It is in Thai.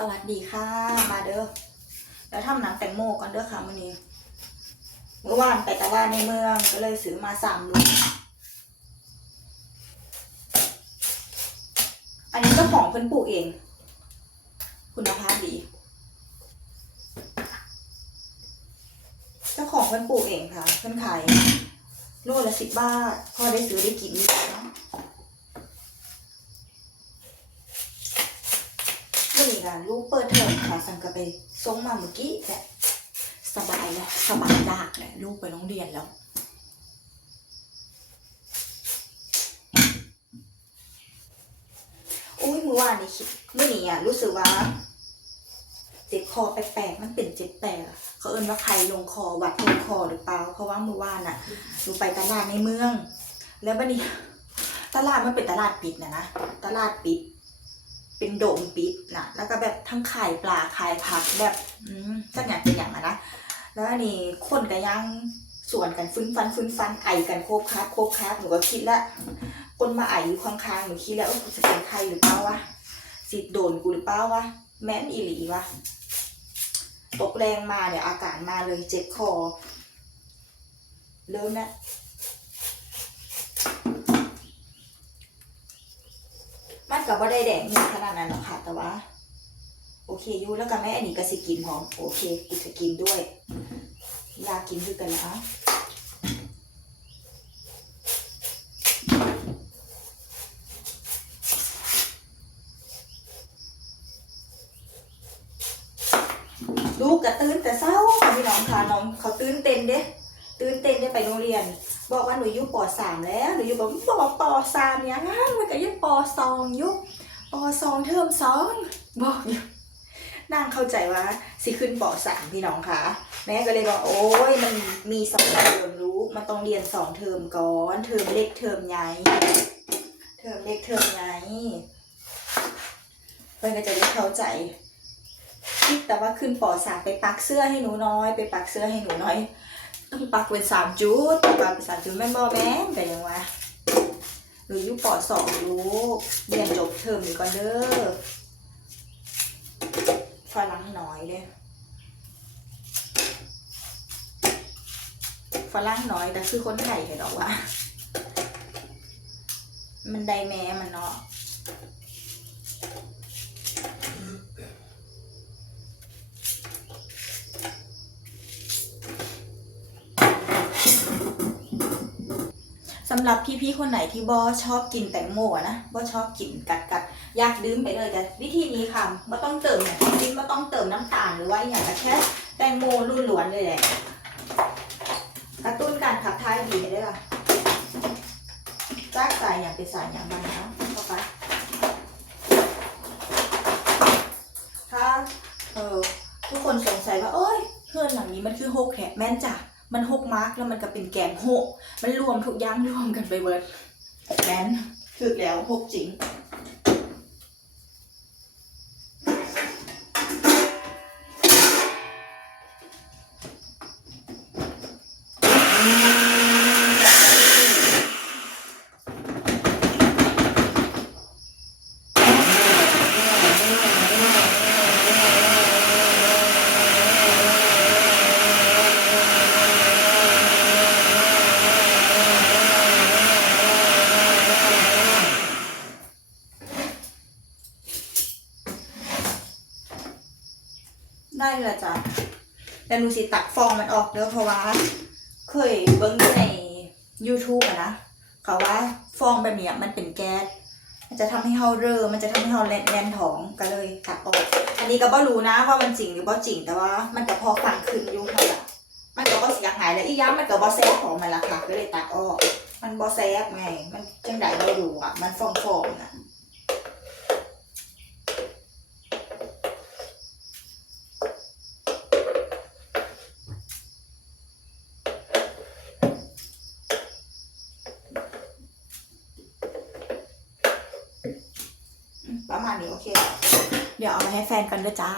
สวัสดีค่ะ มาเด้อแล้วทำหนังแตงโมกันเด้อค่ะมื่อนี้ เมื่อวานไปตลาดในเมืองก็เลยซื้อมาสามลูกอันนี้เจ้าของเพิ่นปลูกเอง คุณภาพดี เจ้าของเพิ่นปลูกเองค่ะ เพิ่นขายโลละสิบบาท พอได้ซื้อได้กินนี่เนาะ มื่อนี้ค่ะลูกเปิดเทอมค่ะสังก็ไปส่งมาเมื่อกี้แหละสบายแล้วสบายมากเลยลูกไปโรงเรียนแล้วอุ้ยเมื่อวานนี้คิดเมื่อนี้อะรู้สึกว่าเจ็บคอแปลกๆมันเป็นเจ็บแปลกเขาเอิ้นว่าใครลงคอหวัดลงคอหรือเปล่า เพราะว่าเมื่อวานอะหนูไปตลาดในเมือง แล้วบัดนี้ตลาดมันเป็นตลาดปิดนะนะตลาดปิด เป็นโดมปิดนะแล้วก็แบบทั้งขายปลาขายผักแบบอืมสักอย่างเป็นอย่างอะนะแล้วอันนี้คนก็ยังส่วนกันฟื้นฟันฟื้นฟันไอกันโคบคาบโคบคาบหนูก็คิดล้วคนมาไออยู่ข้างๆหนูคิดแล้วว่ากูจะเป็นใครหรือเปล่าวะสิโดนกูหรือเปล่าวะแม่นอีหลีวะตกแรงมาเนี่ยอาการมาเลยเจ็บคอเริ่มแล้ว มันก็บ่ได้แดงมีขนาดนั้นหรอกค่ะ แต่ว่า โอเคอยู่แล้วก็แม่อันนี้ก็สิกินพร้อมโอเคกูจะกินด้วยอยากกินด้วยกันแล้วลูกก็ตื่นแต่เช้าค่ะพี่น้องค่ะน้องเขาตื่นเต้นเด้ ตื่นเต้นได้ไปโรงเรียน บอกว่าหนูอยู่ปสามแล้วหนูอยู่แบบบอกปสามเนี่ยงั้นมันก็ยังปสองอยู่ปสองเทอมสองบอกอยู่นางเข้าใจว่าสิขึ้นปสามพี่น้องคะแม่ก็เลยบอกโอ้ยมันมีสองเทอมรู้มันต้องเรียนสองเทอมก่อนเทอมเล็กเทอมใหญ่เทอมเล็กเทอมใหญ่เพื่อนก็จะได้เข้าใจคิดแต่ว่าขึ้นปอสามไปปักเสื้อให้หนูน้อย ไปปักเสื้อให้หนูน้อย ต้องปักเป็นสามจุดปักเป็นสามจุดแม่บอแม่แต่ยังวะหรือยุปอสองลูกเรียนจบเทอมอยู่ก่อนเด้อฝรั่งน้อยเด้ฝรั่งน้อยแต่คือคนไทยเห็นหรอกว่ามันได้แม่มันเนาะำหรับพี่ๆคนไหนที่บอชอบกินแตงโมนะบอชอบกินกัดกัดๆอยากดื่มไปเลยแต่วิธีนี้ค่ะไม่ต้องเติมอย่างที่จริงไม่ต้องเติมน้ำตาลหรือว่าอย่างแค่แตงโมรุ่นล้วนเลยแหละกระตุ้นการขับถ่ายดีเลยค่ะจากสายอย่างเป็นสายอย่างบางนะเข้าไปถ้าเออทุกคนสงสัยว่าเอ้ยเพื่อนหลังนี้มันคือหกแขกแม่นจ้ะ มันหกมาร์กแล้วมันก็เป็นแกงหกมันรวมทุกอย่างรวมกันไปเวิร์ดแมนถึกแล้วหกจริง ได้เลยจ้ะแต่หนูสิตักฟองมันออกเด้อเพราะว่า เคยเบิ้งใน YouTube อะนะเขาว่าฟองแบบเนี้ยมันเป็นแก๊สมันจะทำให้เฮาเรอมันจะทำให้เฮาแลนแลนท้องก็เลยตักออกอันนี้ก็บ่รู้นะว่ามันจริงหรือบ่จริงแต่ว่า มันก็พอฟังขึ้นอยู่ค่ะล่ะมันก็บ่เสียหายแล้วอีกอย่างมันก็บ่แซ่บของมันล่ะค่ะก็เลยตักออก มันบ่แซ่บไง มันจังไดบ่รู้อะ มันฟองๆน่ะ ประมาณนี้โอเค เดี๋ยวเอามาให้แฟนกันด้วยจ้า